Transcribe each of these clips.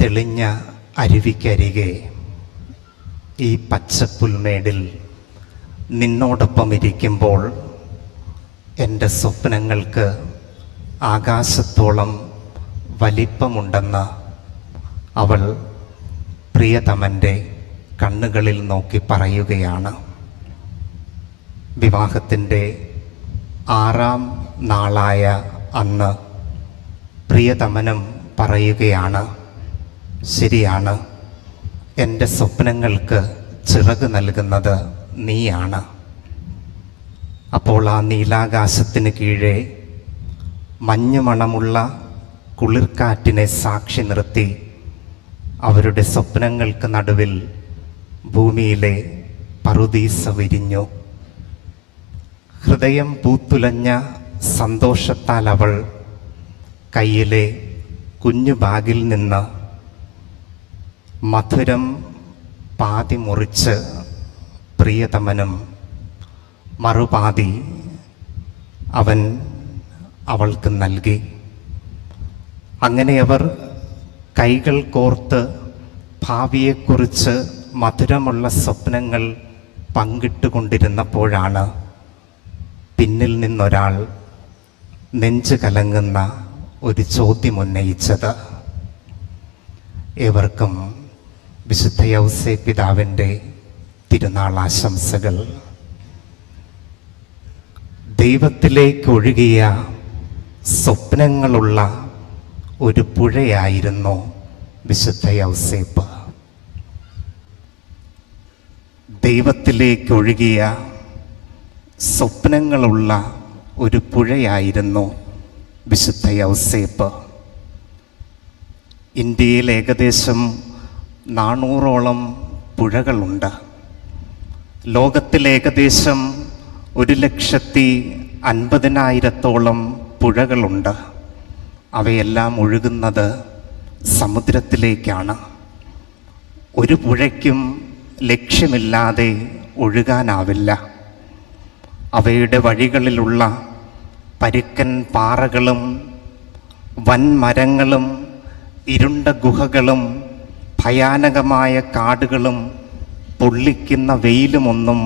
തെളിഞ്ഞ അരുവിക്കരികെ ഈ പച്ചപ്പുൽമേടിൽ നിന്നോടൊപ്പം ഇരിക്കുമ്പോൾ എൻ്റെ സ്വപ്നങ്ങൾക്ക് ആകാശത്തോളം വലിപ്പമുണ്ടെന്ന് അവൾ പ്രിയതമൻ്റെ കണ്ണുകളിൽ നോക്കി പറയുകയാണ്. വിവാഹത്തിൻ്റെ 6ാം നാളായ അന്ന് പ്രിയതമനും പറയുകയാണ്, ശരിയാണ്, എൻ്റെ സ്വപ്നങ്ങൾക്ക് ചിറക് നൽകുന്നത് നീയാണ്. അപ്പോൾ ആ നീലാകാശത്തിന് കീഴെ മഞ്ഞുമണമുള്ള കുളിർക്കാറ്റിനെ സാക്ഷി നിർത്തി അവരുടെ സ്വപ്നങ്ങൾക്ക് നടുവിൽ ഭൂമിയിലെ പറുദീസ വിരിഞ്ഞു. ഹൃദയം പൂത്തുലഞ്ഞ സന്തോഷത്താൽ അവൾ കയ്യിലെ കുഞ്ഞു ബാഗിൽ നിന്ന് മധുരം പാതി മുറിച്ച് പ്രിയതമനും മറുപാതി അവൻ അവൾക്ക് നൽകി. അങ്ങനെ അവർ കൈകൾ കോർത്ത് ഭാവിയെക്കുറിച്ച് മധുരമുള്ള സ്വപ്നങ്ങൾ പങ്കിട്ടുകൊണ്ടിരുന്നപ്പോഴാണ് പിന്നിൽ നിന്നൊരാൾ നെഞ്ചു കലങ്ങുന്ന ഒരു ചോദ്യം ഉന്നയിച്ചത്. ഏവർക്കും വിശുദ്ധ യൗസേപ്പ് പിതാവിൻ്റെ തിരുനാൾ ആശംസകൾ. ദൈവത്തിലേക്ക് ഒഴുകിയ സ്വപ്നങ്ങളുള്ള ഒരു പുഴയായിരുന്നു വിശുദ്ധ യൗസേപ്പ്. ദൈവത്തിലേക്ക് ഒഴുകിയ സ്വപ്നങ്ങളുള്ള ഒരു പുഴയായിരുന്നു വിശുദ്ധ യൗസേപ്പ്. ഇന്ത്യയിൽ ഏകദേശം 400ഓളം പുഴകളുണ്ട്. ലോകത്തിൽ ഏകദേശം 1,50,000-ഓളം പുഴകളുണ്ട്. അവയെല്ലാം ഒഴുകുന്നത് സമുദ്രത്തിലേക്കാണ്. ഒരു പുഴയ്ക്കും ലക്ഷ്യമില്ലാതെ ഒഴുകാനാവില്ല. അവയുടെ വഴികളിലുള്ള പരുക്കൻ പാറകളും വൻമരങ്ങളും ഇരുണ്ട ഗുഹകളും ഭയാനകമായ കാടുകളും പൊള്ളിക്കുന്ന വെയിലുമൊന്നും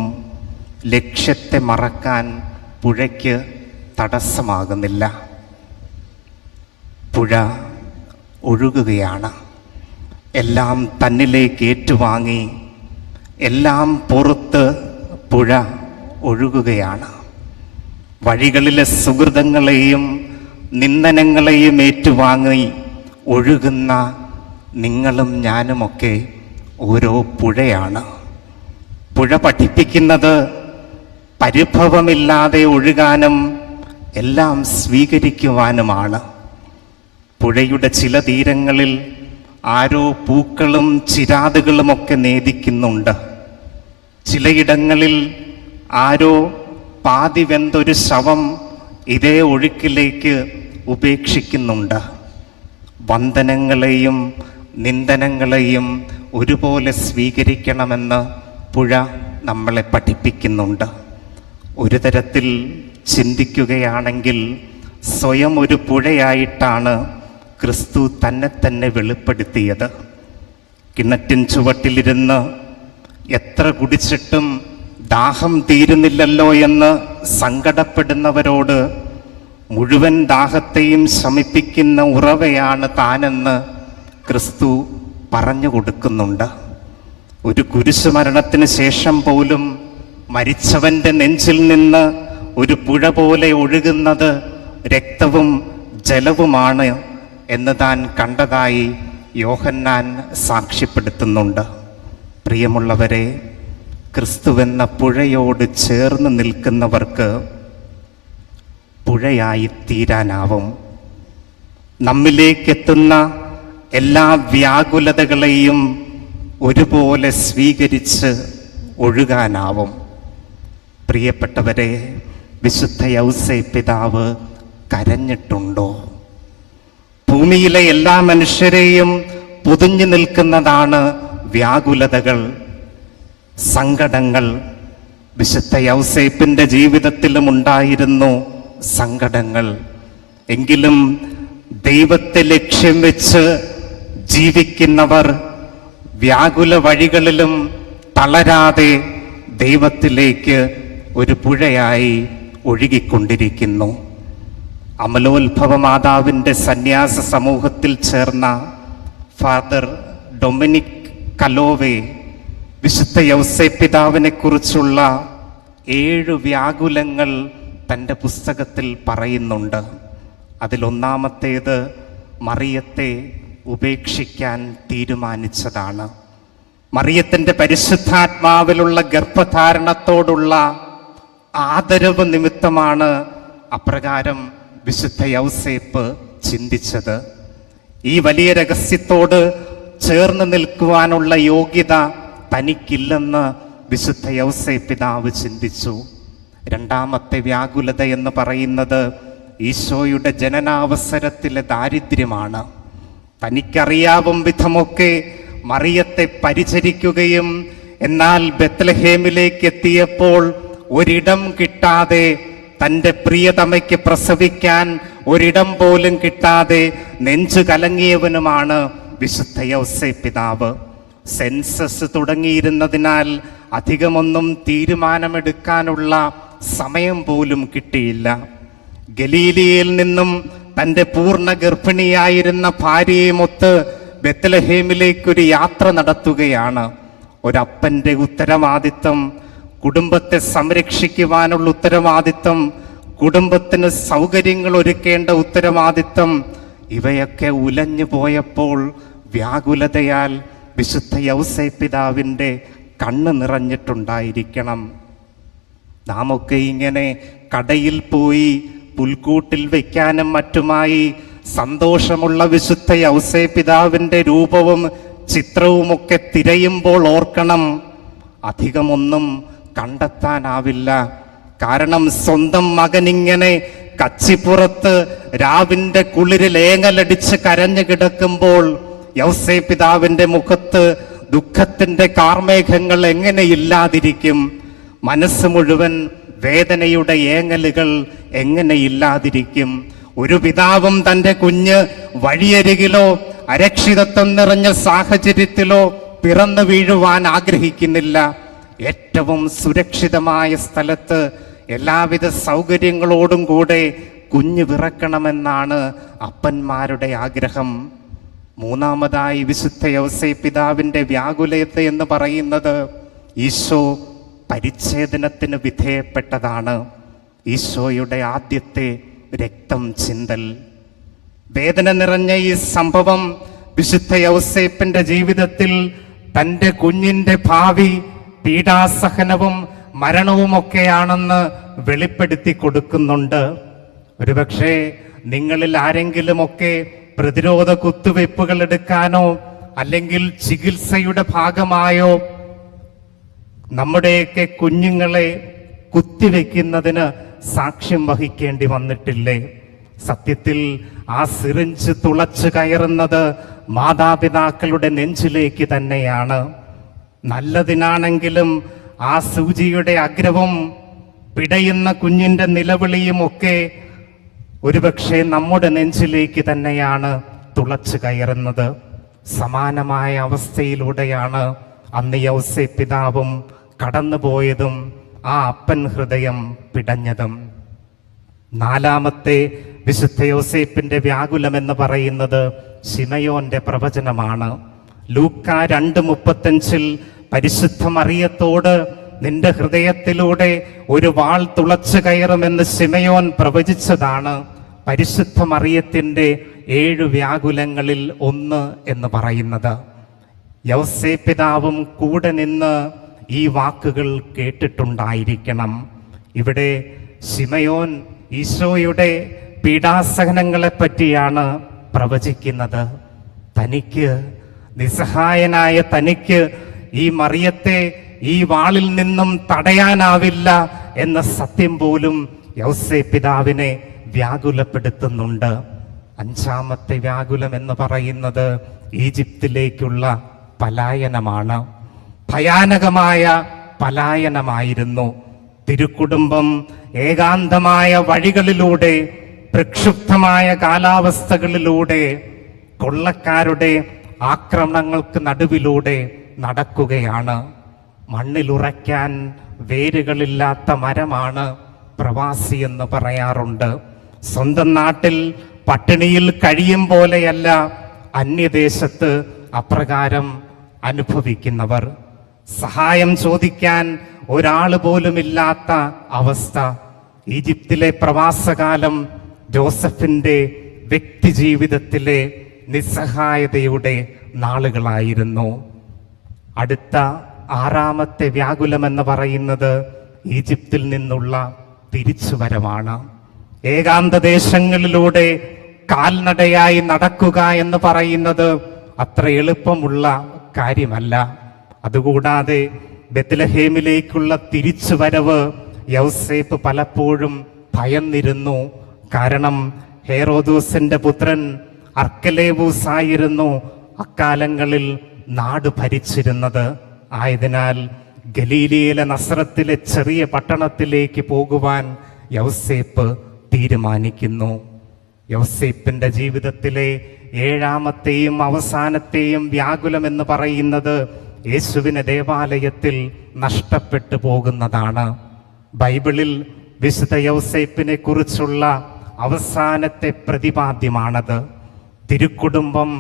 ലക്ഷ്യത്തെ മറക്കാൻ പുഴയ്ക്ക് തടസ്സമാകുന്നില്ല. പുഴ ഒഴുകുകയാണ്. എല്ലാം തന്നിലേക്ക് ഏറ്റുവാങ്ങി എല്ലാം പുറത്ത് പുഴ ഒഴുകുകയാണ്. വഴികളിലെ സുഹൃതങ്ങളെയും നിന്ദനങ്ങളെയും ഏറ്റുവാങ്ങി ഒഴുകുന്ന നിങ്ങളും ഞാനുമൊക്കെ ഓരോ പുഴയാണ്. പുഴ പഠിപ്പിക്കുന്നത് പരിഭവമില്ലാതെ ഒഴുകാനും എല്ലാം സ്വീകരിക്കുവാനുമാണ്. പുഴയുടെ ചില തീരങ്ങളിൽ ആരോ പൂക്കളും ചിരാതുകളുമൊക്കെ നേദിക്കുന്നുണ്ട്. ചിലയിടങ്ങളിൽ ആരോ പാതി വെന്തൊരു ശവം ഇതേ ഒഴുക്കിലേക്ക് ഉപേക്ഷിക്കുന്നുണ്ട്. വന്ദനങ്ങളെയും നിന്ദനങ്ങളെയും ഒരുപോലെ സ്വീകരിക്കണമെന്ന് പുഴ നമ്മളെ പഠിപ്പിക്കുന്നുണ്ട്. ഒരു തരത്തിൽ ചിന്തിക്കുകയാണെങ്കിൽ സ്വയം ഒരു പുഴയായിട്ടാണ് ക്രിസ്തു തന്നെ വെളിപ്പെടുത്തിയത്. കിണറ്റിൻ ചുവട്ടിലിരുന്ന് എത്ര കുടിച്ചിട്ടും ദാഹം തീരുന്നില്ലല്ലോ എന്ന് സങ്കടപ്പെടുന്നവരോട് മുഴുവൻ ദാഹത്തെയും ശമിപ്പിക്കുന്ന ഉറവയാണ് താനെന്ന് ക്രിസ്തു പറഞ്ഞു കൊടുക്കുന്നുണ്ട്. ഒരു കുരിശുമരണത്തിന് ശേഷം പോലും മരിച്ചവൻ്റെ നെഞ്ചിൽ നിന്ന് ഒരു പുഴ പോലെ ഒഴുകുന്നത് രക്തവും ജലവുമാണ് എന്ന് താൻ കണ്ടതായി യോഹന്നാൻ സാക്ഷ്യപ്പെടുത്തുന്നുണ്ട്. പ്രിയമുള്ളവരെ, ക്രിസ്തുവെന്ന പുഴയോട് ചേർന്ന് നിൽക്കുന്നവർക്ക് പുഴയായി തീരാനാവും. നമ്മിലേക്കെത്തുന്ന എല്ലാ വ്യാകുലതകളെയും ഒരുപോലെ സ്വീകരിച്ച് ഒഴുകാനാവും. പ്രിയപ്പെട്ടവരെ, വിശുദ്ധ യൗസേപ്പ് പിതാവ് കരഞ്ഞിട്ടുണ്ടോ? ഭൂമിയിലെ എല്ലാ മനുഷ്യരെയും പൊതിഞ്ഞു നിൽക്കുന്നതാണ് വ്യാകുലതകൾ, സങ്കടങ്ങൾ. വിശുദ്ധ യൗസേപ്പിൻ്റെ ജീവിതത്തിലും ഉണ്ടായിരുന്നു സങ്കടങ്ങൾ. എങ്കിലും ദൈവത്തെ ലക്ഷ്യം വെച്ച് ജീവിക്കുന്നവർ വ്യാകുല വഴികളിലും തളരാതെ ദൈവത്തിലേക്ക് ഒരു പുഴയായി ഒഴുകിക്കൊണ്ടിരിക്കുന്നു. അമലോത്ഭവ മാതാവിൻ്റെ സന്യാസ സമൂഹത്തിൽ ചേർന്ന ഫാദർ ഡൊമിനിക് കലോവെ വിശുദ്ധ യൗസേപ്പ് പിതാവിനെ കുറിച്ചുള്ള 7 വ്യാകുലങ്ങൾ തൻ്റെ പുസ്തകത്തിൽ പറയുന്നുണ്ട്. അതിലൊന്നാമത്തേത് മറിയത്തെ ഉപേക്ഷിക്കാൻ തീരുമാനിച്ചതാണ്. മറിയത്തിൻ്റെ പരിശുദ്ധാത്മാവിലുള്ള ഗർഭധാരണത്തോടുള്ള ആദരവ് നിമിത്തമാണ് അപ്രകാരം വിശുദ്ധ യൗസേപ്പ് ചിന്തിച്ചത്. ഈ വലിയ രഹസ്യത്തോട് ചേർന്ന് നിൽക്കുവാനുള്ള യോഗ്യത തനിക്കില്ലെന്ന് വിശുദ്ധ യൗസേപ്പ് പിതാവ് ചിന്തിച്ചു. രണ്ടാമത്തെ വ്യാകുലത എന്ന് പറയുന്നത് ഈശോയുടെ ജനനാവസരത്തിലെ ദാരിദ്ര്യമാണ്. തനിക്കറിയാവും വിധമൊക്കെ മറിയത്തെ പരിചരിക്കുകയും എന്നാൽ ബെത്ലഹേമിലേക്ക് എത്തിയപ്പോൾ ഒരിടം കിട്ടാതെ, തൻ്റെ പ്രിയതമയ്ക്ക് പ്രസവിക്കാൻ ഒരിടം പോലും കിട്ടാതെ നെഞ്ചു കലങ്ങിയവനുമാണ് വിശുദ്ധ യൗസേപ്പ് പിതാവ്. സെൻസസ് തുടങ്ങിയിരുന്നതിനാൽ അധികമൊന്നും തീരുമാനമെടുക്കാനുള്ള സമയം പോലും കിട്ടിയില്ല. ഗലീലിയയിൽ നിന്നും തൻ്റെ പൂർണ്ണ ഗർഭിണിയായിരുന്ന ഭാര്യയുമൊത്ത് ബെത്ലഹേമിലേക്കൊരു യാത്ര നടത്തുകയാണ്. ഒരപ്പൻ്റെ ഉത്തരവാദിത്തം, കുടുംബത്തെ സംരക്ഷിക്കുവാനുള്ള ഉത്തരവാദിത്തം, കുടുംബത്തിന് സൗകര്യങ്ങൾ ഒരുക്കേണ്ട ഉത്തരവാദിത്തം, ഇവയൊക്കെ ഉലഞ്ഞു പോയപ്പോൾ വ്യാകുലതയാൽ വിശുദ്ധ യൗസേപ്പ് പിതാവിൻ്റെ കണ്ണ് നിറഞ്ഞിട്ടുണ്ടായിരിക്കണം. നാമൊക്കെ ഇങ്ങനെ കടയിൽ പോയി പുൽക്കൂട്ടിൽ വയ്ക്കാനും മറ്റുമായി സന്തോഷമുള്ള വിശുദ്ധ യൗസേപ്പ് പിതാവിൻ്റെ രൂപവും ചിത്രവുമൊക്കെ തിരയുമ്പോൾ ഓർക്കണം, അധികമൊന്നും കണ്ടെത്താനാവില്ല. കാരണം സ്വന്തം മകനിങ്ങനെ കച്ചിപ്പുറത്ത് രാവിൻ്റെ കുളിരിൽ ഏങ്ങലടിച്ച് കരഞ്ഞു കിടക്കുമ്പോൾ യൗസേപ്പ് പിതാവിൻ്റെ മുഖത്ത് ദുഃഖത്തിൻ്റെ കാർമേഘങ്ങൾ എങ്ങനെ ഇല്ലാതിരിക്കും? മനസ്സ് മുഴുവൻ വേദനയുടെ ഏങ്ങലുകൾ എങ്ങനെ ഇല്ലാതിരിക്കും? ഒരു പിതാവും തൻ്റെ കുഞ്ഞ് വഴിയരികിലോ അരക്ഷിതത്വം നിറഞ്ഞ സാഹചര്യത്തിലോ പിറന്നു വീഴുവാൻ ആഗ്രഹിക്കുന്നില്ല. ഏറ്റവും സുരക്ഷിതമായ സ്ഥലത്ത് എല്ലാവിധ സൗകര്യങ്ങളോടും കൂടെ കുഞ്ഞ് പിറക്കണമെന്നാണ് അപ്പന്മാരുടെ ആഗ്രഹം. മൂന്നാമതായി വിശുദ്ധ യൗസേപ്പ് പിതാവിൻ്റെ വ്യാകുലത എന്ന് പറയുന്നത് ഈശോ പരിച്ഛേദനത്തിന് വിധേയപ്പെട്ടതാണ്. ഈശോയുടെ ആദ്യത്തെ രക്തം ചിന്തൽ. വേദന നിറഞ്ഞ ഈ സംഭവം വിശുദ്ധ യൗസേപ്പിൻ്റെ ജീവിതത്തിൽ തൻ്റെ കുഞ്ഞിൻ്റെ ഭാവി പീഡാസഹനവും മരണവുമൊക്കെയാണെന്ന് വെളിപ്പെടുത്തി കൊടുക്കുന്നുണ്ട്. ഒരുപക്ഷെ നിങ്ങളിൽ ആരെങ്കിലുമൊക്കെ പ്രതിരോധ കുത്തിവയ്പ്പുകൾ എടുക്കാനോ അല്ലെങ്കിൽ ചികിത്സയുടെ ഭാഗമായോ നമ്മുടെയൊക്കെ കുഞ്ഞുങ്ങളെ കുത്തിവെക്കുന്നതിന് സാക്ഷ്യം വഹിക്കേണ്ടി വന്നിട്ടില്ലേ? സത്യത്തിൽ ആ സിറിഞ്ച് തുളച്ചു കയറുന്നത് മാതാപിതാക്കളുടെ നെഞ്ചിലേക്ക് തന്നെയാണ്. നല്ലതിനാണെങ്കിലും ആ സൂചിയുടെ അഗ്രവും പിടയുന്ന കുഞ്ഞിൻ്റെ നിലവിളിയും ഒക്കെ ഒരുപക്ഷെ നമ്മുടെ നെഞ്ചിലേക്ക് തന്നെയാണ് തുളച്ചു കയറുന്നത്. സമാനമായ അവസ്ഥയിലൂടെയാണ് അന്ന് യൗസേപ്പ് പിതാവും കടന്നുപോയതും ആ അപ്പൻ ഹൃദയം പിടഞ്ഞതും. നാലാമത്തെ വിശുദ്ധ യൗസേപ്പിന്റെ വ്യാകുലം എന്ന് പറയുന്നത് ശിമയോന്റെ പ്രവചനമാണ്. ലൂക്ക 2:35 പരിശുദ്ധ മറിയത്തോട് നിന്റെ ഹൃദയത്തിലൂടെ ഒരു വാൾ തുളച്ചു കയറുമെന്ന് ശിമയോൻ പ്രവചിച്ചതാണ് പരിശുദ്ധ മറിയത്തിൻ്റെ 7 വ്യാകുലങ്ങളിൽ ഒന്ന് എന്ന് പറയുന്നത്. യൗസേപ്പ് പിതാവും കൂടെ നിന്ന് ഈ വാക്കുകൾ കേട്ടിട്ടുണ്ടായിരിക്കണം. ഇവിടെ ശിമയോൻ ഈശോയുടെ പീഡാസഹനങ്ങളെ പറ്റിയാണ് പ്രവചിക്കുന്നത്. തനിക്ക് നിസ്സഹായനായ തനിക്ക് ഈ മറിയത്തെ ഈ വാളിൽ നിന്നും തടയാനാവില്ല എന്ന സത്യം പോലും യൗസേപ്പ് പിതാവിനെ വ്യാകുലപ്പെടുത്തുന്നുണ്ട്. അഞ്ചാമത്തെ വ്യാകുലം എന്ന് പറയുന്നത് ഈജിപ്തിലേക്കുള്ള പലായനമാണ്. ഭയാനകമായ പലായനമായിരുന്നു. തിരുക്കുടുംബം ഏകാന്തമായ വഴികളിലൂടെ, പ്രക്ഷുബ്ധമായ കാലാവസ്ഥകളിലൂടെ, കൊള്ളക്കാരുടെ ആക്രമണങ്ങൾക്ക് നടുവിലൂടെ നടക്കുകയാണ്. മണ്ണിലുറയ്ക്കാൻ വേരുകളില്ലാത്ത മരമാണ് പ്രവാസി എന്ന് പറയാറുണ്ട്. സ്വന്തം നാട്ടിൽ പട്ടിണിയിൽ കഴിയും പോലെയല്ല അന്യദേശത്ത് അപ്രകാരം അനുഭവിക്കുന്നവർ. സഹായം ചോദിക്കാൻ ഒരാൾ പോലുമില്ലാത്ത അവസ്ഥ. ഈജിപ്തിലെ പ്രവാസകാലം ജോസഫിന്റെ വ്യക്തി ജീവിതത്തിലെ നിസ്സഹായതയുടെ നാളുകളായിരുന്നു. അടുത്ത 6ാമത്തെ വ്യാകുലമെന്ന് പറയുന്നത് ഈജിപ്തിൽ നിന്നുള്ള തിരിച്ചുവരവാണ്. ഏകാന്തദേശങ്ങളിലൂടെ കാൽനടയായി നടക്കുക എന്ന് പറയുന്നത് അത്ര എളുപ്പമുള്ള കാര്യമല്ല. അതുകൂടാതെ ബെത്ലഹേമിലേക്കുള്ള തിരിച്ചുവരവ് യൗസേപ്പ് പലപ്പോഴും ഭയന്നിരുന്നു. കാരണം ഹെറോദോസിന്റെ പുത്രൻ അർക്കലേവൂസ് ആയിരുന്നു അക്കാലങ്ങളിൽ നാട് ഭരിച്ചിരുന്നത്. ആയതിനാൽ ഗലീലയിലെ നസ്രത്തിലെ ചെറിയ പട്ടണത്തിലേക്ക് പോകുവാൻ യൗസേപ്പ് തീരുമാനിക്കുന്നു. യൗസേപ്പിന്റെ ജീവിതത്തിലെ 7ാമത്തെയും അവസാനത്തെയും വ്യാകുലം എന്ന് പറയുന്നത് യേശുവിനെ ദേവാലയത്തിൽ നഷ്ടപ്പെട്ടു പോകുന്നതാണ്. ബൈബിളിൽ വിശുദ്ധ യൗസേപ്പിനെ കുറിച്ചുള്ള അവസാനത്തെ പ്രതിപാദ്യമാണത്. തിരുക്കുടുംബം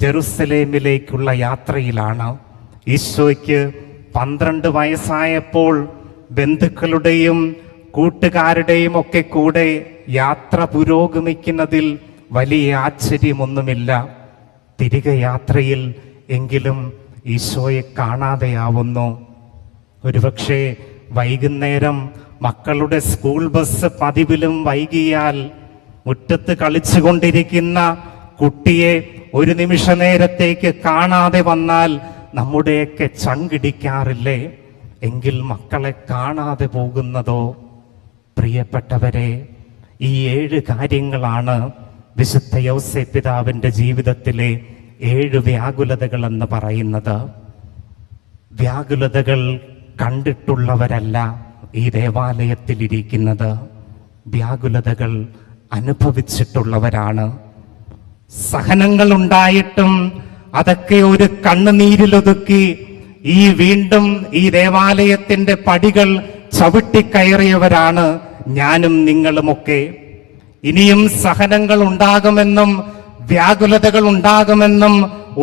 ജെറുസലേമിലേക്കുള്ള യാത്രയിലാണ്. ഈശോയ്ക്ക് 12 വയസ്സായപ്പോൾ ബന്ധുക്കളുടെയും കൂട്ടുകാരുടെയും ഒക്കെ കൂടെ യാത്ര പുരോഗമിക്കുന്നതിൽ വലിയ ആശ്ചര്യമൊന്നുമില്ല. തിരികെ യാത്രയിൽ എങ്കിലും ഈശോയെ കാണാതെയാവുന്നു. ഒരുപക്ഷെ വൈകുന്നേരം മക്കളുടെ സ്കൂൾ ബസ് പതിവിലും വൈകിയാൽ മുറ്റത്ത് കളിച്ചുകൊണ്ടിരിക്കുന്ന കുട്ടിയെ ഒരു നിമിഷ നേരത്തേക്ക് കാണാതെ വന്നാൽ നമ്മുടെയൊക്കെ ചങ്കിടിക്കാറില്ലേ? എങ്കിൽ മക്കളെ കാണാതെ പോകുന്നതോ? പ്രിയപ്പെട്ടവരെ, ഈ 7 കാര്യങ്ങളാണ് വിശുദ്ധ യൗസേപ്പ് പിതാവിന്റെ ജീവിതത്തിലെ 7 വ്യാകുലതകൾ എന്ന് പറയുന്നത്. വ്യാകുലതകൾ കണ്ടിട്ടുള്ളവരല്ല ഈ ദേവാലയത്തിലിരിക്കുന്നത്, വ്യാകുലതകൾ അനുഭവിച്ചിട്ടുള്ളവരാണ്. സഹനങ്ങൾ ഉണ്ടായിട്ടും അതൊക്കെ ഒരു കണ്ണുനീരിലൊതുക്കി വീണ്ടും ഈ ദേവാലയത്തിന്റെ പടികൾ ചവിട്ടിക്കയറിയവരാണ് ഞാനും നിങ്ങളുമൊക്കെ. ഇനിയും സഹനങ്ങൾ ഉണ്ടാകുമെന്നും വ്യാകുലതകൾ ഉണ്ടാകുമെന്നും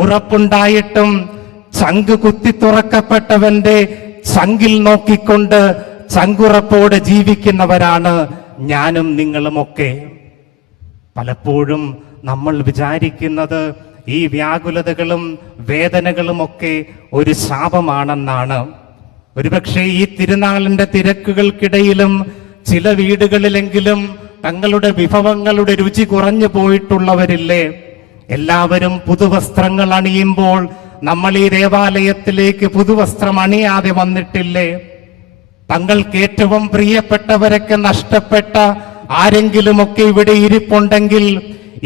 ഉറപ്പുണ്ടായിട്ടും ചങ്ക് കുത്തി തുറക്കപ്പെട്ടവന്റെ ചങ്കിൽ നോക്കിക്കൊണ്ട് ചങ്കുറപ്പോടെ ജീവിക്കുന്നവരാണ് ഞാനും നിങ്ങളുമൊക്കെ. പലപ്പോഴും നമ്മൾ വിചാരിക്കുന്നത് ഈ വ്യാകുലതകളും വേദനകളുമൊക്കെ ഒരു ശാപമാണെന്നാണ്. ഒരുപക്ഷെ ഈ തിരുനാളിന്റെ തിരക്കുകൾക്കിടയിലും ചില വീടുകളിലെങ്കിലും തങ്ങളുടെ വിഭവങ്ങളുടെ രുചി കുറഞ്ഞു പോയിട്ടുള്ളവരില്ലേ? എല്ലാവരും പുതുവസ്ത്രങ്ങൾ അണിയുമ്പോൾ നമ്മൾ ഈ ദേവാലയത്തിലേക്ക് പുതുവസ്ത്രം അണിയാതെ വന്നിട്ടില്ലേ? തങ്ങൾക്ക് ഏറ്റവും പ്രിയപ്പെട്ടവരൊക്കെ നഷ്ടപ്പെട്ട ആരെങ്കിലുമൊക്കെ ഇവിടെ ഇരിപ്പുണ്ടെങ്കിൽ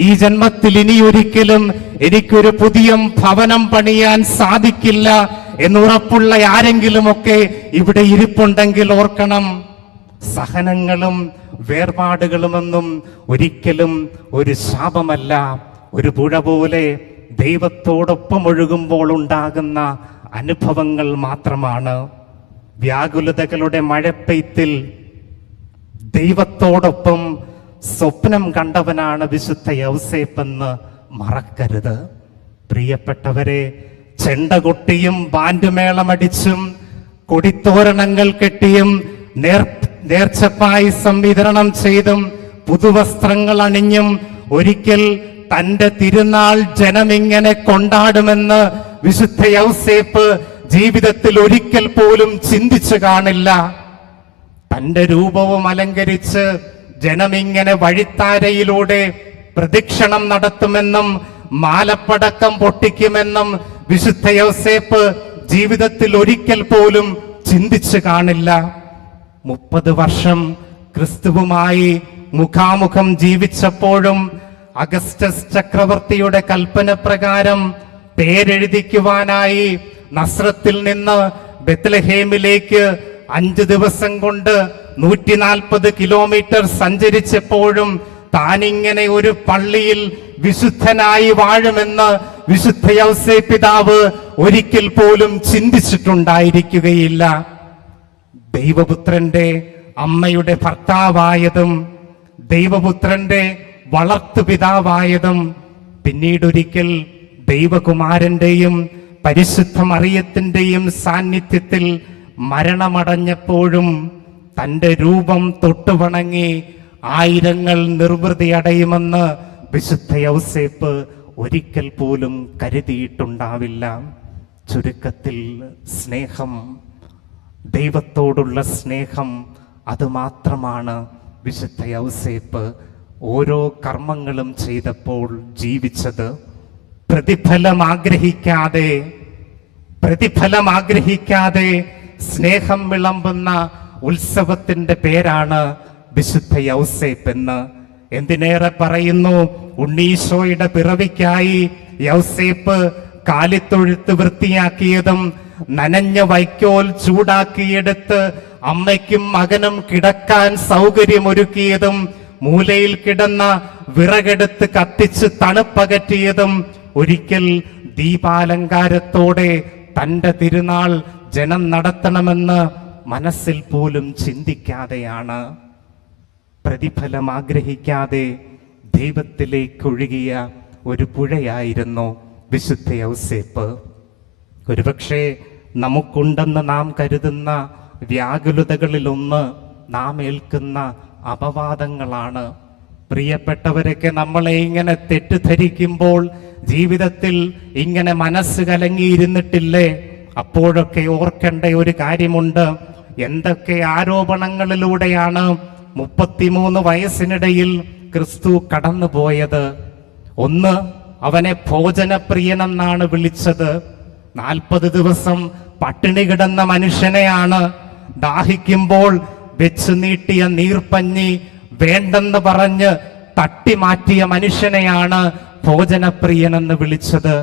ഈ ജന്മത്തിൽ ഇനിയൊരിക്കലും എനിക്കൊരു പുതിയ ഭവനം പണിയാൻ സാധിക്കില്ല എന്നുറപ്പുള്ള ആരെങ്കിലുമൊക്കെ ഇവിടെ ഇരിപ്പുണ്ടെങ്കിൽ ഓർക്കണം, സഹനങ്ങളും വേർപാടുകളുമൊന്നും ഒരിക്കലും ഒരു ശാപമല്ല. ഒരു പുഴ പോലെ ദൈവത്തോടൊപ്പം ഒഴുകുമ്പോൾ ഉണ്ടാകുന്ന അനുഭവങ്ങൾ മാത്രമാണ്. വ്യാകുലതകളുടെ മഴപ്പെയ്ത്തിൽ ദൈവത്തോടൊപ്പം സ്വപ്നം കണ്ടവനാണ് വിശുദ്ധ യൗസേപ്പെന്ന് മറക്കരുത്. പ്രിയപ്പെട്ടവരെ, ചെണ്ട കൊട്ടിയും ബാൻഡുമേളമടിച്ചും കൊടിത്തോരണങ്ങൾ കെട്ടിയും നേർച്ചപ്പായസം വിതരണം ചെയ്തും പുതുവസ്ത്രങ്ങൾ അണിഞ്ഞും ഒരിക്കൽ തന്റെ തിരുനാൾ ജനമിങ്ങനെ കൊണ്ടാടുമെന്ന് വിശുദ്ധ യൗസേപ്പ് ജീവിതത്തിൽ ഒരിക്കൽ പോലും ചിന്തിച്ചു കാണില്ല. തന്റെ രൂപവും അലങ്കരിച്ച് ജനമിങ്ങനെ വഴിത്താരയിലൂടെ പ്രദക്ഷിണം നടത്തുമെന്നും മാലപ്പടക്കം പൊട്ടിക്കുമെന്നും വിശുദ്ധ യൗസേപ്പ് ജീവിതത്തിൽ ഒരിക്കൽ പോലും ചിന്തിച്ചു കാണില്ല. 30 വർഷം ക്രിസ്തുവുമായി മുഖാമുഖം ജീവിച്ചപ്പോഴും അഗസ്റ്റസ് ചക്രവർത്തിയുടെ കൽപ്പന പ്രകാരം പേരെഴുതിക്കുവാനായി നസ്രത്തിൽ നിന്ന് ബെത്ലഹേമിലേക്ക് 5 ദിവസം കൊണ്ട് 140 കിലോമീറ്റർ സഞ്ചരിച്ചപ്പോഴും താനിങ്ങനെ ഒരു പള്ളിയിൽ വിശുദ്ധനായി വാഴുമെന്ന് വിശുദ്ധ യൗസേപ്പ് പിതാവ് ഒരിക്കൽ പോലും ചിന്തിച്ചിട്ടുണ്ടായിരിക്കുകയില്ല. ദൈവപുത്രന്റെ അമ്മയുടെ ഭർത്താവായതും ദൈവപുത്രന്റെ വളർത്തുപിതാവായതും പിന്നീടൊരിക്കൽ ദൈവകുമാരന്റെയും പരിശുദ്ധ മറിയത്തിന്റെയും സാന്നിധ്യത്തിൽ മരണമടഞ്ഞപ്പോഴും തന്റെ രൂപം തൊട്ടുവണങ്ങി ആയിരങ്ങൾ നിർവൃതി അടയുമെന്ന് വിശുദ്ധ യൗസേപ്പ് ഒരിക്കൽ പോലും കരുതിയിട്ടുണ്ടാവില്ല. ചുരുക്കത്തിൽ സ്നേഹം, ദൈവത്തോടുള്ള സ്നേഹം, അതുമാത്രമാണ് വിശുദ്ധ യൗസേപ്പ് ഓരോ കർമ്മങ്ങളും ചെയ്തപ്പോൾ ജീവിച്ചത്. പ്രതിഫലം ആഗ്രഹിക്കാതെ സ്നേഹം വിളമ്പുന്ന ഉത്സവത്തിന്റെ പേരാണ് വിശുദ്ധ യൗസേപ്പ് എന്ന്. എന്തിനേറെ പറയുന്നു, ഉണ്ണീശോയുടെ പിറവിക്കായി യൗസേപ്പ് കാലിത്തൊഴുത്ത് വൃത്തിയാക്കിയതും നനഞ്ഞ വൈക്കോൽ ചൂടാക്കിയെടുത്ത് അമ്മയ്ക്കും മകനും കിടക്കാൻ സൗകര്യമൊരുക്കിയതും മൂലയിൽ കിടന്ന വിറകെടുത്ത് കത്തിച്ച് തണുപ്പകറ്റിയതും ഒരിക്കൽ ദീപാലങ്കാരത്തോടെ തന്റെ തിരുനാൾ ജനം നടത്തണമെന്ന് മനസ്സിൽ പോലും ചിന്തിക്കാതെയാണ്. പ്രതിഫലം ആഗ്രഹിക്കാതെ ദൈവത്തിലേക്കൊഴുകിയ ഒരു പുഴയായിരുന്നു വിശുദ്ധ യൗസേപ്പ്. ഒരുപക്ഷെ നമുക്കുണ്ടെന്ന് നാം കരുതുന്ന വ്യാകുലതകളിലൊന്ന് നാം ഏൽക്കുന്ന അപവാദങ്ങളാണ്. പ്രിയപ്പെട്ടവരൊക്കെ നമ്മളെ ഇങ്ങനെ തെറ്റിദ്ധരിക്കുമ്പോൾ ജീവിതത്തിൽ ഇങ്ങനെ മനസ്സ് കലങ്ങിയിരുന്നിട്ടില്ലേ? അപ്പോഴൊക്കെ ഓർക്കേണ്ട ഒരു കാര്യമുണ്ട്. എന്തൊക്കെ ആരോപണങ്ങളിലൂടെയാണ് 33 വയസ്സിനിടയിൽ ക്രിസ്തു കടന്നുപോയത്. ഒന്ന്, അവനെ ഭോജനപ്രിയനെന്നാണ് വിളിച്ചത്. 40 ദിവസം പട്ടിണി കിടന്ന മനുഷ്യനെയാണ് ദാഹിക്കുമ്പോൾ വെച്ച് നീട്ടിയ നീർപ്പഞ്ഞി വേണ്ടെന്ന് പറഞ്ഞ് തട്ടിമാറ്റിയ മനുഷ്യനെയാണ് ഭോജനപ്രിയനെന്ന് വിളിച്ചത്.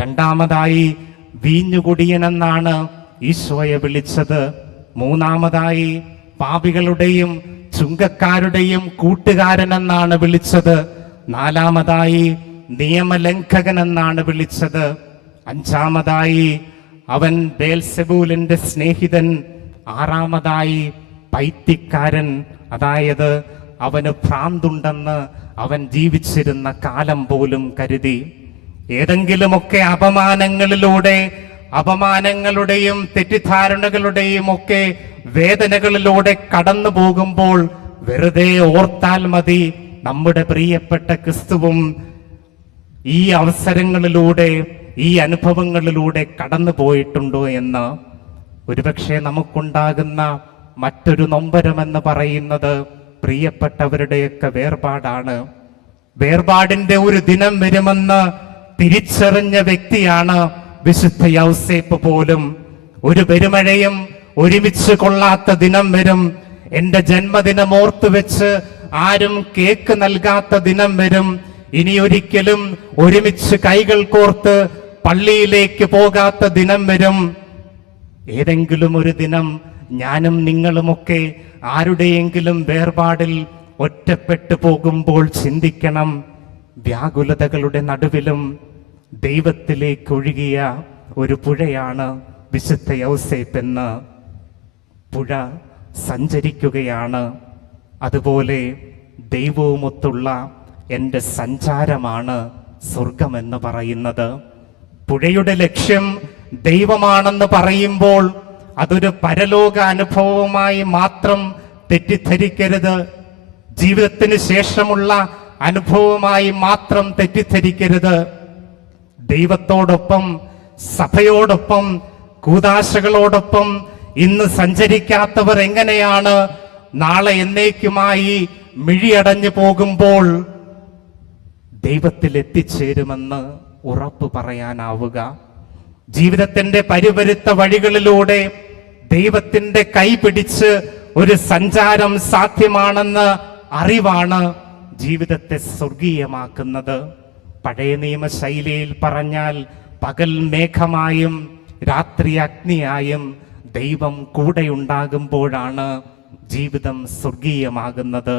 രണ്ടാമതായി വീഞ്ഞുകുടിയനെന്നാണ് ഈശോയെ വിളിച്ചത്. മൂന്നാമതായി പാപികളുടെയും ചുങ്കക്കാരുടെയും കൂട്ടുകാരനെന്നാണ് വിളിച്ചത്. നാലാമതായി നിയമലംഘകനെന്നാണ് വിളിച്ചത്. അഞ്ചാമതായി അവൻ ബേൽസെബൂലിന്റെ സ്നേഹിതൻ. ആറാമതായി പൈത്യക്കാരൻ, അതായത് അവന് ഭ്രാന്തുണ്ടെന്ന് അവൻ ജീവിച്ചിരുന്ന കാലം പോലും കരുതി. ഏതെങ്കിലുമൊക്കെ അപമാനങ്ങളുടെയും തെറ്റിദ്ധാരണകളുടെയും ഒക്കെ വേദനകളിലൂടെ കടന്നു പോകുമ്പോൾ വെറുതെ ഓർത്താൽ മതി, നമ്മുടെ പ്രിയപ്പെട്ട ക്രിസ്തുവും ഈ അവസരങ്ങളിലൂടെ, ഈ അനുഭവങ്ങളിലൂടെ കടന്നു പോയിട്ടുണ്ടോ എന്ന്. ഒരുപക്ഷെ നമുക്കുണ്ടാകുന്ന മറ്റൊരു നൊമ്പരമെന്ന് പറയുന്നത് പ്രിയപ്പെട്ടവരുടെയൊക്കെ വേർപാടാണ്. വേർപാടിന്റെ ഒരു ദിനം വരുമെന്ന് തിരിച്ചറിഞ്ഞ വ്യക്തിയാണ് വിശുദ്ധ യൗസേപ്പ് പോലും. ഒരു പെരുമഴയും ഒരുമിച്ച് കൊള്ളാത്ത ദിനം വരും. എന്റെ ജന്മദിനം ഓർത്തു വെച്ച് ആരും കേക്ക് നൽകാത്ത ദിനം വരും. ഇനി ഒരിക്കലും ഒരുമിച്ച് കൈകൾ കോർത്ത് പള്ളിയിലേക്ക് പോകാത്ത ദിനം വരും. ഏതെങ്കിലും ഒരു ദിനം ഞാനും നിങ്ങളുമൊക്കെ ആരുടെയെങ്കിലും വേർപാടിൽ ഒറ്റപ്പെട്ടു പോകുമ്പോൾ ചിന്തിക്കണം, വ്യാകുലതകളുടെ നടുവിലും ദൈവത്തിലേക്കൊഴുകിയ ഒരു പുഴയാണ് വിശുദ്ധ യൗസേപ്പ് എന്ന്. പുഴ സഞ്ചരിക്കുകയാണ്. അതുപോലെ ദൈവവുമൊത്തുള്ള എൻ്റെ സഞ്ചാരമാണ് സ്വർഗമെന്ന് പറയുന്നത്. പുഴയുടെ ലക്ഷ്യം ദൈവമാണെന്ന് പറയുമ്പോൾ അതൊരു പരലോക അനുഭവമായി മാത്രം തെറ്റിദ്ധരിക്കരുത്. ജീവിതത്തിന് ശേഷമുള്ള അനുഭവമായി മാത്രം തെറ്റിദ്ധരിക്കരുത്. ദൈവത്തോടൊപ്പം, സഭയോടൊപ്പം, കൂദാശകളോടൊപ്പം ഇന്ന് സഞ്ചരിക്കാത്തവർ എങ്ങനെയാണ് നാളെ എന്നേക്കുമായി മിഴിയടഞ്ഞു പോകുമ്പോൾ ദൈവത്തിൽ എത്തിച്ചേരുമെന്ന് ഉറപ്പ് പറയാനാവുക? ജീവിതത്തിന്റെ പരിപരുത്ത വഴികളിലൂടെ ദൈവത്തിന്റെ കൈ പിടിച്ച് ഒരു സഞ്ചാരം സാധ്യമാണെന്ന അറിവാണ് ജീവിതത്തെ സ്വർഗീയമാക്കുന്നത്. പഴയ നിയമ ശൈലിയിൽ പറഞ്ഞാൽ പകൽ മേഘമായും രാത്രി അഗ്നിയായും ദൈവം കൂടെയുണ്ടാകുമ്പോഴാണ് ജീവിതം സ്വർഗീയമാകുന്നത്.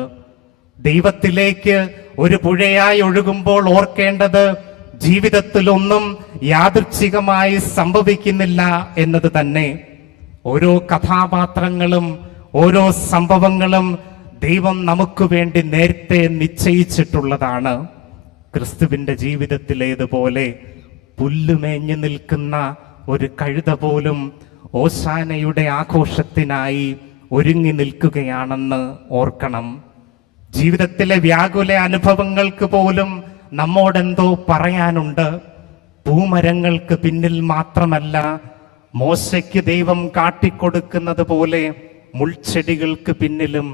ദൈവത്തിലേക്ക് ഒരു പുഴയായി ഒഴുകുമ്പോൾ ഓർക്കേണ്ടത് ജീവിതത്തിലൊന്നും യാദൃച്ഛികമായി സംഭവിക്കുന്നില്ല എന്നത് തന്നെ. ഓരോ കഥാപാത്രങ്ങളും ഓരോ സംഭവങ്ങളും ദൈവം നമുക്ക് വേണ്ടി നേരത്തെ നിശ്ചയിച്ചിട്ടുള്ളതാണ്. ക്രിസ്തുവിന്റെ ജീവിതത്തിലേതുപോലെ പുല്ലുമേഞ്ഞു നിൽക്കുന്ന ഒരു കഴുത പോലും ഓശാനയുടെ ആഘോഷത്തിനായി ഒരുങ്ങി നിൽക്കുകയാണെന്ന് ഓർക്കണം. ജീവിതത്തിലെ വ്യാകുല അനുഭവങ്ങൾക്ക് പോലും നമ്മോടെന്തോ പറയാനുണ്ട്. പൂമരങ്ങൾക്ക് പിന്നിൽ മാത്രമല്ല, മോശയ്ക്ക് ദൈവം കാട്ടിക്കൊടുക്കുന്നത് പോലെ മുൾച്ചെടികൾക്ക് പിന്നിലും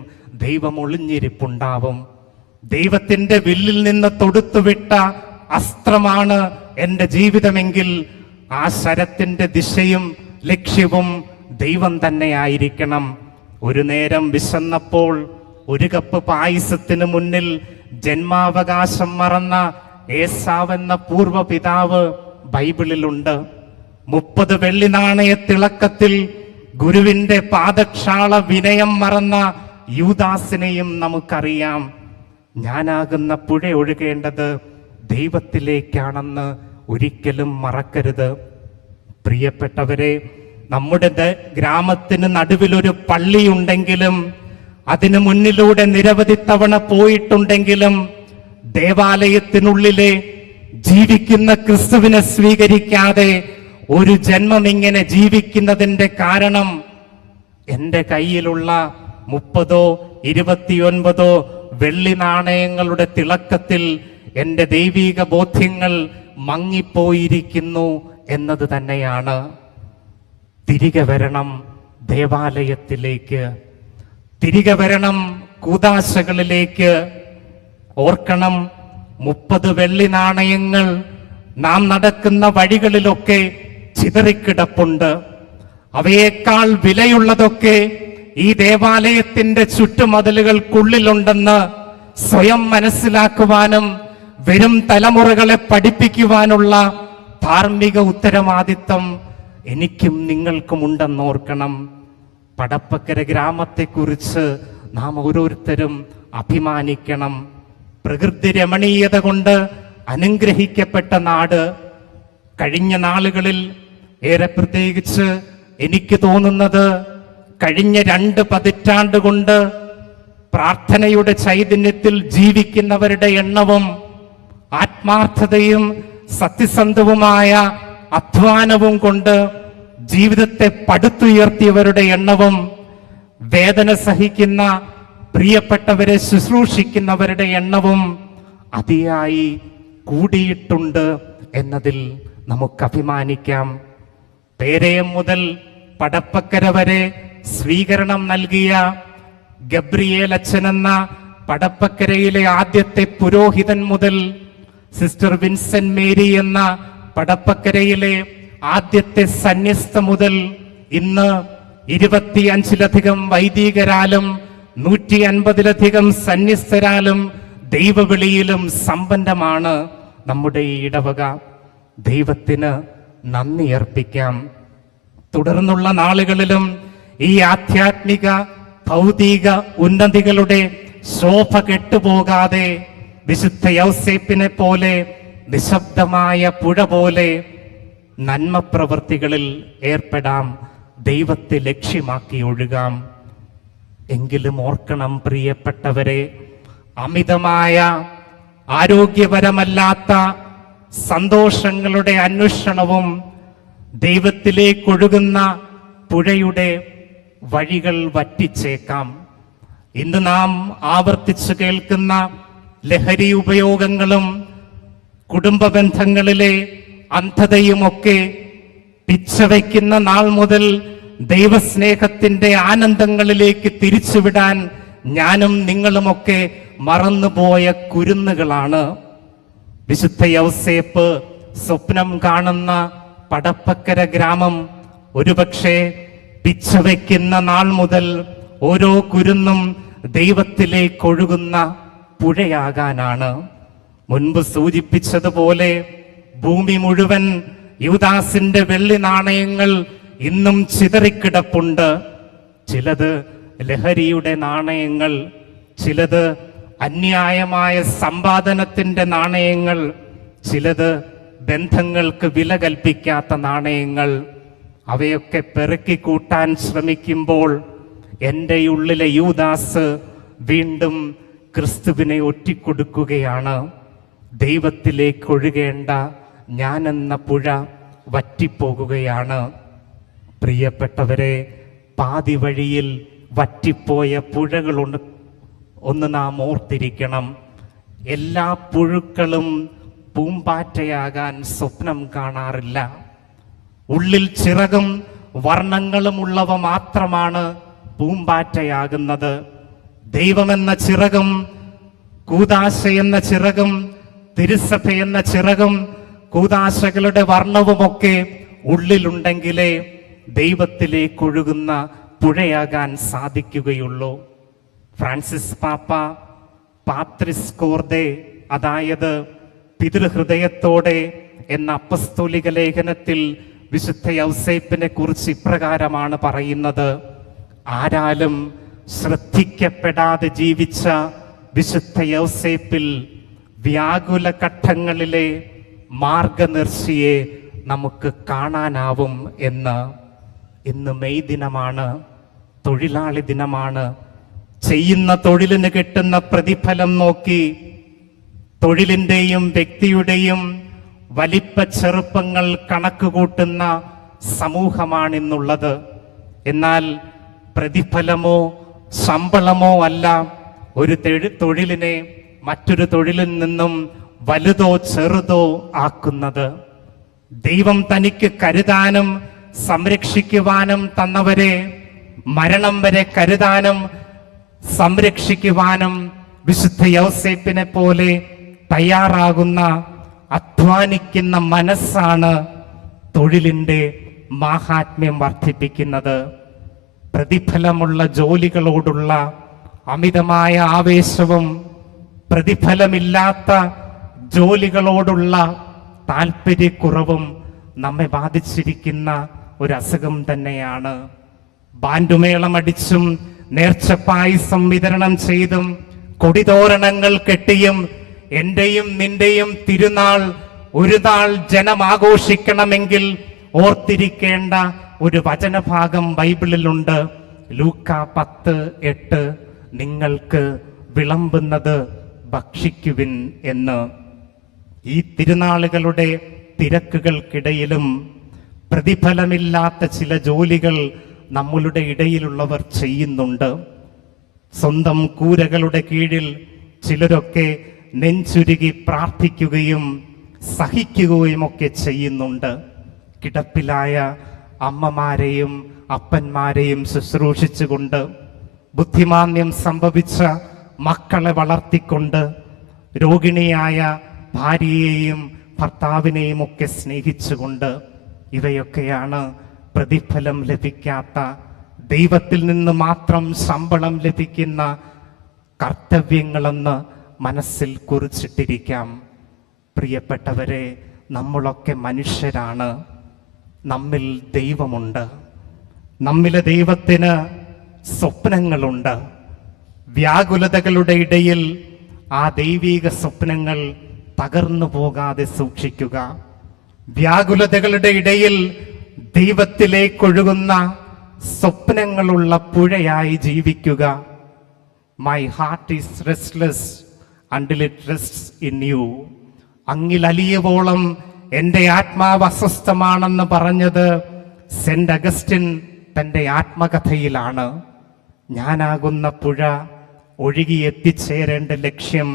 ദൈവം ഒളിഞ്ഞിരിപ്പുണ്ടാവും. ദൈവത്തിന്റെ വില്ലിൽ നിന്ന് തൊടുത്തുവിട്ട അസ്ത്രമാണ് എൻ്റെ ജീവിതമെങ്കിൽ ആ ശരത്തിന്റെ ദിശയും ലക്ഷ്യവും ദൈവം തന്നെയായിരിക്കണം. ഒരു നേരം വിശന്നപ്പോൾ ഒരു കപ്പ് പായസത്തിന് മുന്നിൽ ജന്മാവകാശം മറന്ന ഏസാവെന്ന പൂർവ്വ പിതാവ് ബൈബിളിലുണ്ട്. 30 വെള്ളി നാണയ തിളക്കത്തിൽ ഗുരുവിന്റെ പാദക്ഷാള വിനയം മറന്ന യൂദാസിനെയും നമുക്കറിയാം. ഞാനാകുന്ന പുഴ ഒഴുകേണ്ടത് ദൈവത്തിലേക്കാണെന്ന് ഒരിക്കലും മറക്കരുത്. പ്രിയപ്പെട്ടവരെ, നമ്മുടെ ഗ്രാമത്തിന് നടുവിലൊരു പള്ളിയുണ്ടെങ്കിലും അതിനു മുന്നിലൂടെ നിരവധി തവണ പോയിട്ടുണ്ടെങ്കിലും ദേവാലയത്തിനുള്ളിലെ ജീവിക്കുന്ന ക്രിസ്തുവിനെ സ്വീകരിക്കാതെ ഒരു ജന്മം ഇങ്ങനെ ജീവിക്കുന്നതിന്റെ കാരണം എൻ്റെ കയ്യിലുള്ള 30 29 വെള്ളി നാണയങ്ങളുടെ തിളക്കത്തിൽ എൻ്റെ ദൈവീക ബോധ്യങ്ങൾ മങ്ങിപ്പോയിരിക്കുന്നു എന്നത് തന്നെയാണ്. തിരികെ വരണം ദേവാലയത്തിലേക്ക്, തിരികെ വരണം കൂദാശകളിലേക്ക്. ഓർക്കണം, 30 വെള്ളി നാണയങ്ങൾ നാം നടക്കുന്ന വഴികളിലൊക്കെ ചിതറിക്കിടപ്പുണ്ട്. അവയേക്കാൾ വിലയുള്ളതൊക്കെ ഈ ദേവാലയത്തിന്റെ ചുറ്റുമതിലുകൾക്കുള്ളിലുണ്ടെന്ന് സ്വയം മനസ്സിലാക്കുവാനും വരും തലമുറകളെ പഠിപ്പിക്കുവാനുള്ള ധാർമ്മിക ഉത്തരവാദിത്വം എനിക്കും നിങ്ങൾക്കും ഉണ്ടെന്നോർക്കണം. പടപ്പക്കര ഗ്രാമത്തെക്കുറിച്ച് നാം ഓരോരുത്തരും അഭിമാനിക്കണം. പ്രകൃതി രമണീയത കൊണ്ട് അനുഗ്രഹിക്കപ്പെട്ട നാട്. കഴിഞ്ഞ നാളുകളിൽ ഏറെ പ്രത്യേകിച്ച് എനിക്ക് തോന്നുന്നത് കഴിഞ്ഞ 2 പതിറ്റാണ്ട് കൊണ്ട് പ്രാർത്ഥനയുടെ ചൈതന്യത്തിൽ ജീവിക്കുന്നവരുടെ എണ്ണവും ആത്മാർത്ഥതയും സത്യസന്ധവുമായ അധ്വാനവും കൊണ്ട് ജീവിതത്തെ പടുത്തുയർത്തിയവരുടെ എണ്ണവും വേദന സഹിക്കുന്ന പ്രിയപ്പെട്ടവരെ ശുശ്രൂഷിക്കുന്നവരുടെ എണ്ണവും അതിയായി കൂടിയിട്ടുണ്ട് എന്നതിൽ നമുക്ക് അഭിമാനിക്കാം. പേരയം മുതൽ പടപ്പക്കര വരെ സ്വീകരണം നൽകിയ ഗബ്രിയേൽ അച്ഛൻ എന്ന പടപ്പക്കരയിലെ ആദ്യത്തെ പുരോഹിതൻ മുതൽ സിസ്റ്റർ വിൻസെന്റ് മേരി എന്ന പടപ്പക്കരയിലെ ആദ്യത്തെ സന്യസ്ത മുതൽ ഇന്ന് 25-ലധികം വൈദികരാലും 150-ലധികം സന്യസ്തരാലും ദൈവവിളിയിലും സമ്പന്നമാണ് നമ്മുടെ ഈ ഇടവക. ദൈവത്തിന് നന്ദി അർപ്പിക്കാം. തുടർന്നുള്ള നാളുകളിലും ഈ ആധ്യാത്മിക ഭൗതിക ഉന്നതികളുടെ ശോഭ കെട്ടുപോകാതെ വിശുദ്ധ യൗസേപ്പിനെ പോലെ നിശബ്ദമായ പുഴ പോലെ നന്മ പ്രവൃത്തികളിൽ ഏർപ്പെടാം. ദൈവത്തെ ലക്ഷ്യമാക്കി ഒഴുകാം. എങ്കിലും ഓർക്കണം പ്രിയപ്പെട്ടവരെ, അമിതമായ ആരോഗ്യപരമല്ലാത്ത സന്തോഷങ്ങളുടെ അന്വേഷണവും ദൈവത്തിലേക്കൊഴുകുന്ന പുഴയുടെ വഴികൾ വറ്റിച്ചേക്കാം. ഇന്ന് നാം ആവർത്തിച്ചു കേൾക്കുന്ന ലഹരി ഉപയോഗങ്ങളും കുടുംബ ബന്ധങ്ങളിലെ അന്ധതയുമൊക്കെ പിച്ചവയ്ക്കുന്ന നാൾ മുതൽ ദൈവസ്നേഹത്തിന്റെ ആനന്ദങ്ങളിലേക്ക് തിരിച്ചുവിടാൻ ഞാനും നിങ്ങളുമൊക്കെ മറന്നുപോയ കുരുന്നുകളാണ്. വിശുദ്ധ യൗസേപ്പ് സ്വപ്നം കാണുന്ന പടപ്പക്കര ഗ്രാമം ഒരുപക്ഷെ പിച്ചവയ്ക്കുന്ന നാൾ മുതൽ ഓരോ കുരുന്നും ദൈവത്തിലേക്കൊഴുകുന്ന പുഴയാകാനാണ്. മുൻപ് സൂചിപ്പിച്ചതുപോലെ ഭൂമി മുഴുവൻ യൂദാസിന്റെ വെള്ളി നാണയങ്ങൾ ഇന്നും ചിതറിക്കിടപ്പുണ്ട്. ചിലത് ലഹരിയുടെ നാണയങ്ങൾ, ചിലത് അന്യായമായ സമ്പാദനത്തിന്റെ നാണയങ്ങൾ, ചിലത് ബന്ധങ്ങൾക്ക് വില കൽപ്പിക്കാത്ത നാണയങ്ങൾ, അവയൊക്കെ പെറുക്കി കൂട്ടാൻ ശ്രമിക്കുമ്പോൾ എൻ്റെ ഉള്ളിലെ യൂദാസ് വീണ്ടും ക്രിസ്തുവിനെ ഒറ്റിക്കൊടുക്കുകയാണ്. ദൈവത്തിലേക്ക് ഒഴുകേണ്ട ഞാനെന്ന പുഴ വറ്റിപ്പോകുകയാണ്. പ്രിയപ്പെട്ടവരെ, പാതി വഴിയിൽ വറ്റിപ്പോയ പുഴകളുണ്ട് ഒന്ന് നാം ഓർത്തിരിക്കണം. എല്ലാ പുഴുക്കളും പൂമ്പാറ്റയാകാൻ സ്വപ്നം കാണാറില്ല. ഉള്ളിൽ ചിറകും വർണ്ണങ്ങളും ഉള്ളവ മാത്രമാണ് പൂമ്പാറ്റയാകുന്നത്. ദൈവമെന്ന ചിറകും കൂദാശ എന്ന ചിറകും തിരുസഭ എന്ന ചിറകും കൂദാശകളുടെ വർണ്ണവുമൊക്കെ ഉള്ളിലുണ്ടെങ്കിലേ ദൈവത്തിലേക്ക് ഒഴുകുന്ന പുഴയാകാൻ സാധിക്കുകയുള്ളൂ. ഫ്രാൻസിസ് പാപ്പ പാത്രിസ് കോർദെ, അതായത് പിതൃഹൃദയത്തോടെ എന്ന അപ്പസ്തോലിക ലേഖനത്തിൽ വിശുദ്ധ യൗസേപ്പിനെ കുറിച്ച് ഇപ്രകാരമാണ് പറയുന്നത്: ആരാലും ശ്രദ്ധിക്കപ്പെടാതെ ജീവിച്ച വിശുദ്ധ യൗസേപ്പിൽ വ്യാകുല ഘട്ടങ്ങളിലെ മാർഗനിർശിയെ നമുക്ക് കാണാനാവും എന്ന്. ഇന്ന് മെയ് ദിനമാണ്, തൊഴിലാളി ദിനമാണ്. ചെയ്യുന്ന തൊഴിലിന് കിട്ടുന്ന പ്രതിഫലം നോക്കി തൊഴിലിൻ്റെയും വ്യക്തിയുടെയും വലിപ്പ ചെറുപ്പങ്ങൾ കണക്കുകൂട്ടുന്ന സമൂഹമാണിന്നുള്ളത്. എന്നാൽ പ്രതിഫലമോ ശമ്പളമോ അല്ല ഒരു തൊഴിലിനെ മറ്റൊരു തൊഴിലിൽ നിന്നും വലുതോ ചെറുതോ ആക്കുന്നത്. ദൈവം തനിക്ക് കരുതാനും സംരക്ഷിക്കുവാനും തന്നവരെ മരണം വരെ കരുതാനും സംരക്ഷിക്കുവാനും വിശുദ്ധ യൗസേപ്പിനെ പോലെ തയ്യാറാകുന്ന അധ്വാനിക്കുന്ന മനസ്സാണ് തൊഴിലിൻ്റെ മാഹാത്മ്യം വർദ്ധിപ്പിക്കുന്നത്. പ്രതിഫലമുള്ള ജോലികളോടുള്ള അമിതമായ ആവേശവും പ്രതിഫലമില്ലാത്ത ജോലികളോടുള്ള താല്പര്യക്കുറവും നമ്മെ ബാധിച്ചിരിക്കുന്ന ഒരു അസുഖം തന്നെയാണ്. ബാൻഡുമേളമടിച്ചും നേർച്ചപ്പായസം വിതരണം ചെയ്തും കൊടിതോരണങ്ങൾ കെട്ടിയും എന്റെയും നിന്റെയും തിരുനാൾ ഒരു നാൾ ജനം ആഘോഷിക്കണമെങ്കിൽ ഓർത്തിരിക്കേണ്ട ഒരു വചനഭാഗം ബൈബിളിലുണ്ട്. ലൂക്ക 10:8, നിങ്ങൾക്ക് വിളമ്പുന്നത് ഭക്ഷിക്കുവിൻ എന്ന്. ഈ തിരുനാളുകളുടെ തിരക്കുകൾക്കിടയിലും പ്രതിഫലമില്ലാത്ത ചില ജോലികൾ നമ്മളുടെ ഇടയിലുള്ളവർ ചെയ്യുന്നുണ്ട്. സ്വന്തം കൂരകളുടെ കീഴിൽ ചിലരൊക്കെ നെഞ്ചുരുകി പ്രാർത്ഥിക്കുകയും സഹിക്കുകയും ഒക്കെ ചെയ്യുന്നുണ്ട്. കിടപ്പിലായ അമ്മമാരെയും അപ്പന്മാരെയും ശുശ്രൂഷിച്ചുകൊണ്ട്, ബുദ്ധിമാന്ദ്യം സംഭവിച്ച മക്കളെ വളർത്തിക്കൊണ്ട്, രോഗിണിയായ ഭാര്യയെയും ഭർത്താവിനെയും ഒക്കെ സ്നേഹിച്ചുകൊണ്ട്, ഇവയൊക്കെയാണ് പ്രതിഫലം ലഭിക്കാത്ത, ദൈവത്തിൽ നിന്ന് മാത്രം ശമ്പളം ലഭിക്കുന്ന കർത്തവ്യങ്ങളെന്ന് മനസ്സിൽ കുറിച്ചിട്ടിരിക്കാം. പ്രിയപ്പെട്ടവരെ, നമ്മളൊക്കെ മനുഷ്യരാണ്. നമ്മിൽ ദൈവമുണ്ട്. നമ്മിലെ ദൈവത്തിന് സ്വപ്നങ്ങളുണ്ട്. വ്യാകുലതകളുടെ ഇടയിൽ ആ ദൈവിക സ്വപ്നങ്ങൾ തകർന്നു പോകാതെ സൂക്ഷിക്കുക. വ്യാകുലതകളുടെ ഇടയിൽ ദൈവത്തിലേക്കൊഴുകുന്ന സ്വപ്നങ്ങളുള്ള പുഴയായി ജീവിക്കുക. My heart is restless until it rests in you. അങ്ങിൽ അലിയുവോളം എൻ്റെ ആത്മാവ് അസ്വസ്ഥമാണെന്ന് പറഞ്ഞത് സെന്റ് അഗസ്റ്റിൻ തൻ്റെ ആത്മകഥയിലാണ്. ഞാനാകുന്ന പുഴ ഒഴുകി എത്തിച്ചേരേണ്ട ലക്ഷ്യം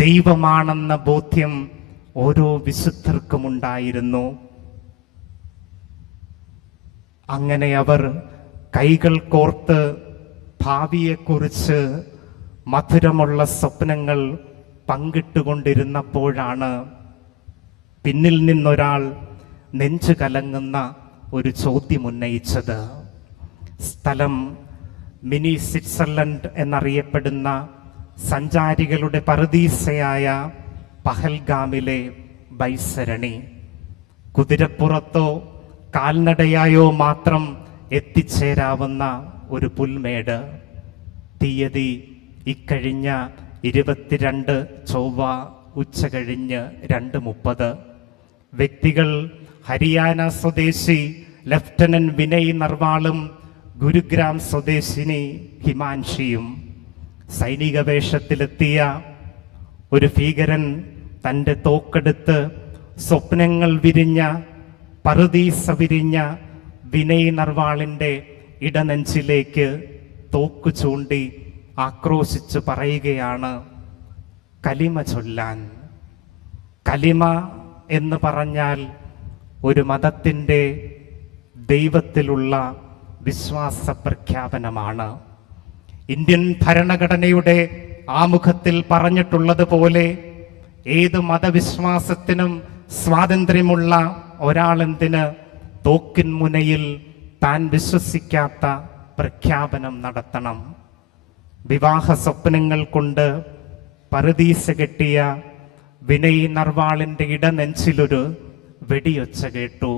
ദൈവമാണെന്ന ബോധ്യം ഓരോ വിശുദ്ധർക്കും ഉണ്ടായിരുന്നു. അങ്ങനെ അവർ കൈകൾ കോർത്ത് ഭാവിയെക്കുറിച്ച് മധുരമുള്ള സ്വപ്നങ്ങൾ പങ്കിട്ടുകൊണ്ടിരുന്നപ്പോഴാണ് പിന്നിൽ നിന്നൊരാൾ നെഞ്ചു കലങ്ങുന്ന ഒരു ചോദ്യം ഉന്നയിച്ചത്. സ്ഥലം മിനി സ്വിറ്റ്സർലൻഡ് എന്നറിയപ്പെടുന്ന സഞ്ചാരികളുടെ പറുദീസയായ പഹൽഗാമിലെ ബൈസരണി. കുതിരപ്പുറത്തോ കാൽനടയായോ മാത്രം എത്തിച്ചേരാവുന്ന ഒരു പുൽമേട്. തീയതി ഇക്കഴിഞ്ഞ 22 ചൊവ്വ ഉച്ച കഴിഞ്ഞ് 2:30. വ്യക്തികൾ ഹരിയാന സ്വദേശി ലഫ്റ്റനന്റ് വിനയ് നർവാളും ഗുരുഗ്രാം സ്വദേശിനി ഹിമാൻഷിയും. സൈനിക വേഷത്തിലെത്തിയ ഒരു ഭീകരൻ തൻ്റെ തോക്കെടുത്ത് സ്വപ്നങ്ങൾ വിരിഞ്ഞ, പറുദീസ വിരിഞ്ഞ വിനയ് നർവാളിൻ്റെ ഇടനെഞ്ചിലേക്ക് തോക്കു ചൂണ്ടി ആക്രോശിച്ചു പറയുകയാണ്, കലിമ ചൊല്ലാൻ. കലിമ എന്ന് പറഞ്ഞാൽ ഒരു മതത്തിൻ്റെ ദൈവത്തിലുള്ള വിശ്വാസ പ്രഖ്യാപനമാണ്. ഇന്ത്യൻ ഭരണഘടനയുടെ ആമുഖത്തിൽ പറഞ്ഞിട്ടുള്ളതുപോലെ ഏത് മതവിശ്വാസത്തിനും സ്വാതന്ത്ര്യമുള്ള ഒരാളെന്തിന് തോക്കിൻ മുനയിൽ താൻ വിശ്വസിക്കാത്ത പ്രഖ്യാപനം നടത്തണം. വിവാഹ സ്വപ്നങ്ങൾ കൊണ്ട് പറുദീസ കെട്ടിയ വിനയ് നർവാളിൻ്റെ ഇടനെഞ്ചിലൊരു വെടിയൊച്ച കേട്ടു.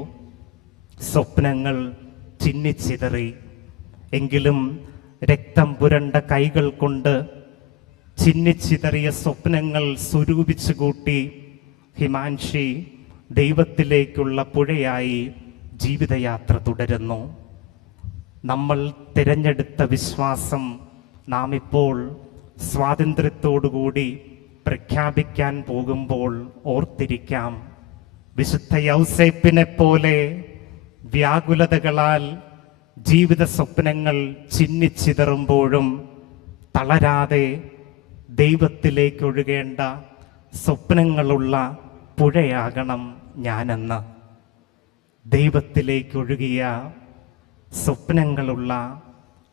സ്വപ്നങ്ങൾ ചിന്നിച്ചിതറി. എങ്കിലും രക്തം പുരണ്ട കൈകൾ കൊണ്ട് ചിന്നിച്ചിതറിയ സ്വപ്നങ്ങൾ സ്വരൂപിച്ചു കൂട്ടി ഹിമാൻഷി ദൈവത്തിലേക്കുള്ള പുഴയായി ജീവിതയാത്ര തുടരുന്നു. നമ്മൾ തിരഞ്ഞെടുത്ത വിശ്വാസം നാം ഇപ്പോൾ സ്വാതന്ത്ര്യത്തോടുകൂടി പ്രഖ്യാപിക്കാൻ പോകുമ്പോൾ ഓർത്തിരിക്കാം, വിശുദ്ധ യൗസേപ്പിനെ പോലെ വ്യാകുലതകളാൽ ജീവിത സ്വപ്നങ്ങൾ ചിന്നിച്ചിതറുമ്പോഴും തളരാതെ ദൈവത്തിലേക്കൊഴുകേണ്ട സ്വപ്നങ്ങളുള്ള പുഴയാകണം ഞാനെന്ന്. ദൈവത്തിലേക്കൊഴുകിയ സ്വപ്നങ്ങളുള്ള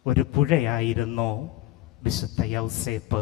ഒരു പുഴയായിരുന്നു വിശുദ്ധ യൗസേപ്പ്.